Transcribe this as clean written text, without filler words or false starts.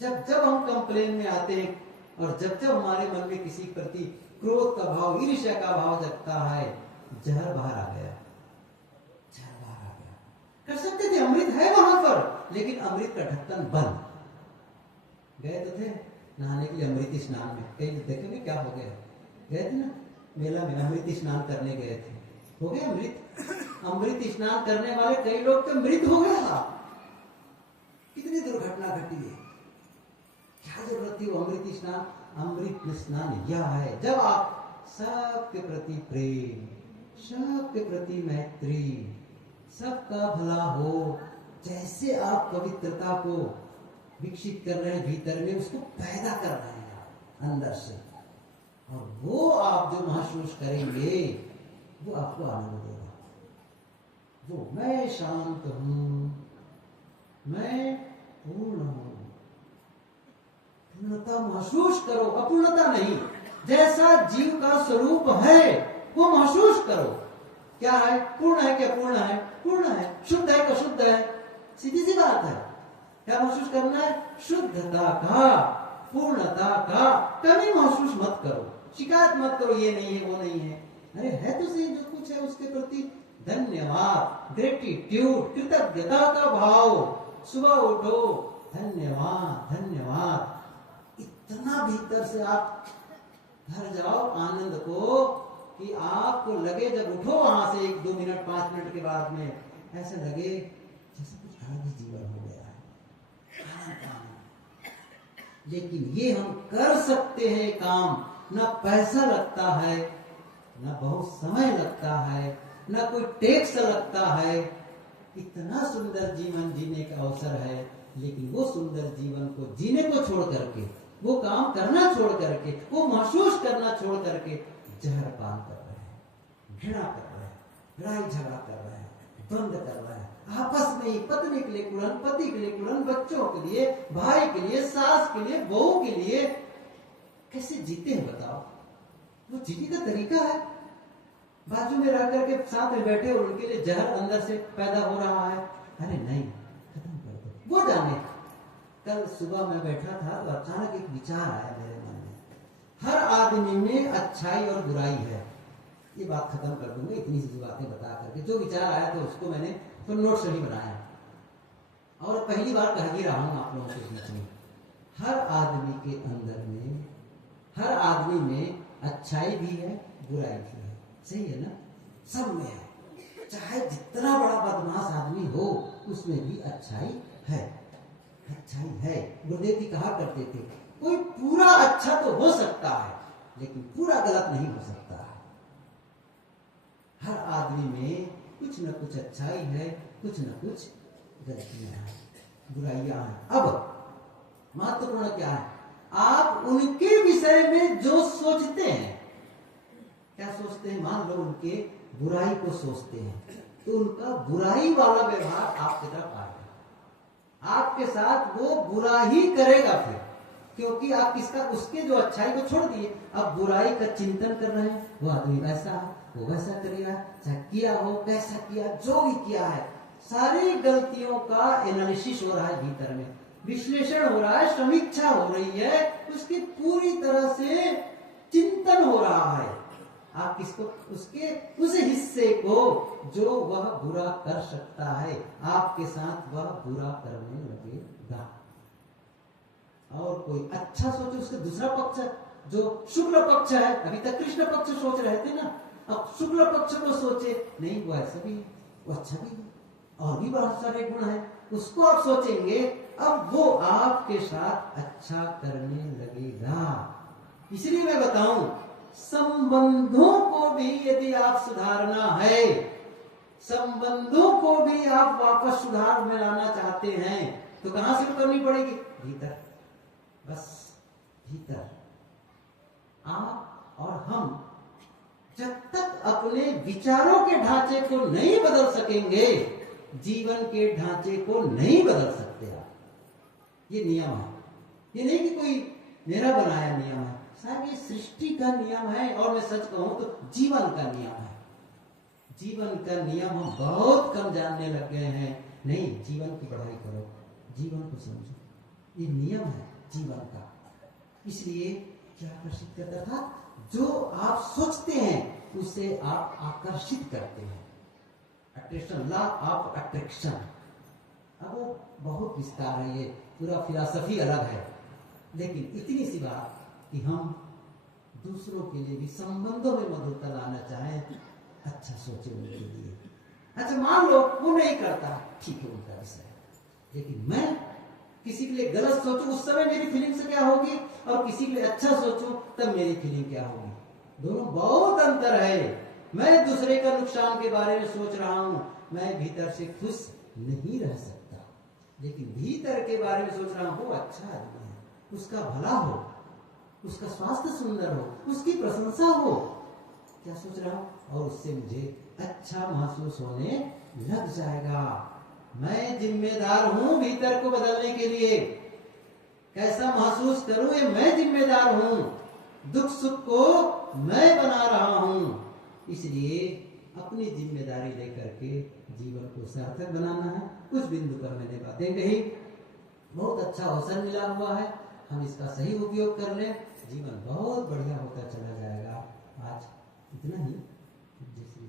जब जब हम कंप्लेन में आते हैं और जब जब हमारे मन में किसी प्रति क्रोध का भाव, ईर्ष्या का भाव जगता है, जहर बाहर आ गया, जहर बाहर आ गया। कर सकते थे, अमृत है वहां पर, लेकिन अमृत का ढक्कन बंद। गए तो थे नहाने के लिए अमृत स्नान में, कहीं देखेंगे क्या हो गया, गए थे ना मेला में, अमृत स्नान करने गए थे, हो गया अमृत। अमृत स्नान करने वाले कई लोग तो मृत हो गया। कितनी दुर्घटना घटी है, क्या जरूरत थी वो अमृत स्नान। अमृत स्नान यह है जब आप सबके प्रति प्रेम, सबके प्रति मैत्री, सबका भला हो, जैसे आप पवित्रता को विकसित कर रहे हैं भीतर में, उसको पैदा कर रहे हैं अंदर से, और वो आप जो महसूस करेंगे वो आपको आनंद देगा। वो मैं शांत हूं, मैं पूर्ण हूं, पूर्णता महसूस करो, अपूर्णता नहीं। जैसा जीव का स्वरूप है वो महसूस करो। क्या है, पूर्ण है क्या पूर्ण है, पूर्ण है। शुद्ध है क्या शुद्ध है, सीधी सी बात है। क्या महसूस करना है, शुद्धता का, पूर्णता का। कमी महसूस मत करो, शिकायत मत करो, ये नहीं है वो नहीं है। अरे है तो सही, जो कुछ है उसके प्रति धन्यवाद, ग्रेटिट्यूड, कृतज्ञता का भाव। सुबह उठो, धन्यवाद धन्यवाद, इतना भीतर से आप भर जाओ आनंद को कि आपको लगे, जब उठो वहां से 1-2 मिनट 5 मिनट के बाद में, ऐसे लगे जैसे कुछ अलग ही जीवन हो गया है। लेकिन ये हम कर सकते हैं काम, ना पैसा लगता है, ना बहुत समय लगता है, ना कोई टैक्स लगता है। इतना सुंदर जीवन जीने का अवसर है, लेकिन वो सुंदर जीवन को जीने को छोड़ करके, वो काम करना छोड़ करके, वो महसूस करना छोड़ करके जहर पान कर रहे हैं, घृणा कर रहे हैं, लड़ाई झगड़ा कर रहे हैं, द्वंद कर रहे हैं आपस में ही। पत्नी के लिए कुड़न, पति के लिए कुड़न, बच्चों के लिए, भाई के लिए, सास के लिए, बहू के लिए। कैसे जीते हैं बताओ, वो जीने का तरीका है। बाजू में रह करके साथ में बैठे और उनके लिए जहर अंदर से पैदा हो रहा है। अरे नहीं, खत्म कर दो, वो जाने। कल सुबह मैं बैठा था तो अचानक एक विचार आया मेरे मन में, हर आदमी में अच्छाई और बुराई है। ये बात खत्म कर दूंगा इतनी सी बातें बता करके। जो विचार आया था उसको मैंने तो नोट से ही बनाया, और पहली बार कह ही रहा हूं आप लोगों के बीच में। हर आदमी के अंदर में, हर आदमी में अच्छाई भी है, बुराई भी है। सही है ना, सब में है। चाहे जितना बड़ा बदमाश आदमी हो, उसमें भी अच्छाई है, अच्छाई है। गुरुदेव जी कहा करते थे, कोई पूरा अच्छा तो हो सकता है, लेकिन पूरा गलत नहीं हो सकता है। हर आदमी में कुछ न कुछ अच्छाई है, कुछ न कुछ गलतियां हैं, बुराइयां हैं। अब महत्वपूर्ण क्या है, आप उनके विषय में जो सोचते हैं, क्या सोचते हैं, मान लो उनके बुराई को सोचते हैं, तो उनका बुराई वाला व्यवहार आपके तरफ आएगा, आपके साथ वो बुरा ही करेगा फिर, क्योंकि आप किसका, उसके जो अच्छाई को छोड़ दिए, अब बुराई का चिंतन कर रहे हैं। वो आदमी वैसा है, वो वैसा करेगा, चाहे किया हो, कैसा किया, जो भी किया है, सारी गलतियों का एनालिसिस हो रहा है भीतर में, विश्लेषण हो रहा है, समीक्षा हो रही है, उसकी पूरी तरह से चिंतन हो रहा है। आप किसको, उसके उस हिस्से को जो वह बुरा कर सकता है, आपके साथ वह बुरा करने लगेगा। और कोई अच्छा सोचे, उसके दूसरा पक्ष जो शुक्ल पक्ष है, अभी तक कृष्ण पक्ष सोच रहे थे ना, अब शुक्ल पक्ष को सोचे, नहीं वो ऐसा भी है, वो अच्छा भी है, और भी बहुत सारे गुण है, उसको आप सोचेंगे, अब वो आपके साथ अच्छा करने लगेगा। इसलिए मैं बताऊं, संबंधों को भी यदि आप सुधारना है, संबंधों को भी आप वापस सुधार में लाना चाहते हैं, तो कहां से करनी पड़ेगी, भीतर, बस भीतर। आप और हम जब तक अपने विचारों के ढांचे को नहीं बदल सकेंगे, जीवन के ढांचे को नहीं बदल सकते आप। ये नियम है, ये नहीं कि कोई मेरा बनाया नियम है, साहब ये सृष्टि का नियम है, और मैं सच कहूं तो जीवन का नियम है। जीवन का नियम हम बहुत कम जानने लग गए हैं। नहीं, जीवन की पढ़ाई करो, जीवन को समझो, ये नियम है जीवन का। इसलिए क्या आकर्षित करता था? जो आप सोचते हैं उसे आप आकर्षित करते हैं। Attraction, law of attraction. अब वो बहुत विस्तार है, ये पूरा फिलॉसफी अलग है, लेकिन इतनी सी बात कि हम दूसरों के लिए भी संबंधों में मधुरता लाना चाहें, अच्छा सोचे उनके लिए। अच्छा मान लो वो नहीं करता, ठीक है उनका विषय, लेकिन मैं किसी के लिए गलत सोचूं उस समय मेरी फीलिंग्स क्या होगी, और किसी के लिए अच्छा सोचूं तब मेरी फीलिंग क्या होगी। दोनों बहुत अंतर है। मैं दूसरे का नुकसान के बारे में सोच रहा हूं, मैं भीतर से खुश नहीं रह सकता, लेकिन भीतर के बारे में सोच रहा हूं वो अच्छा आदमी है, उसका भला हो, उसका स्वास्थ्य सुंदर हो, उसकी प्रशंसा हो, क्या सोच रहा हूं, और उससे मुझे अच्छा महसूस होने लग जाएगा। मैं जिम्मेदार हूं भीतर को बदलने के लिए। कैसा महसूस करूं ये मैं जिम्मेदार हूं, दुख सुख को मैं बना रहा हूं। इसलिए अपनी जिम्मेदारी लेकर के जीवन को सार्थक बनाना है। कुछ बिंदु पर मैंने बातें कही, बहुत अच्छा अवसर मिला हुआ है, हम इसका सही उपयोग कर लें, जीवन बहुत बढ़िया होता चला जाएगा। आज इतना ही। जय श्री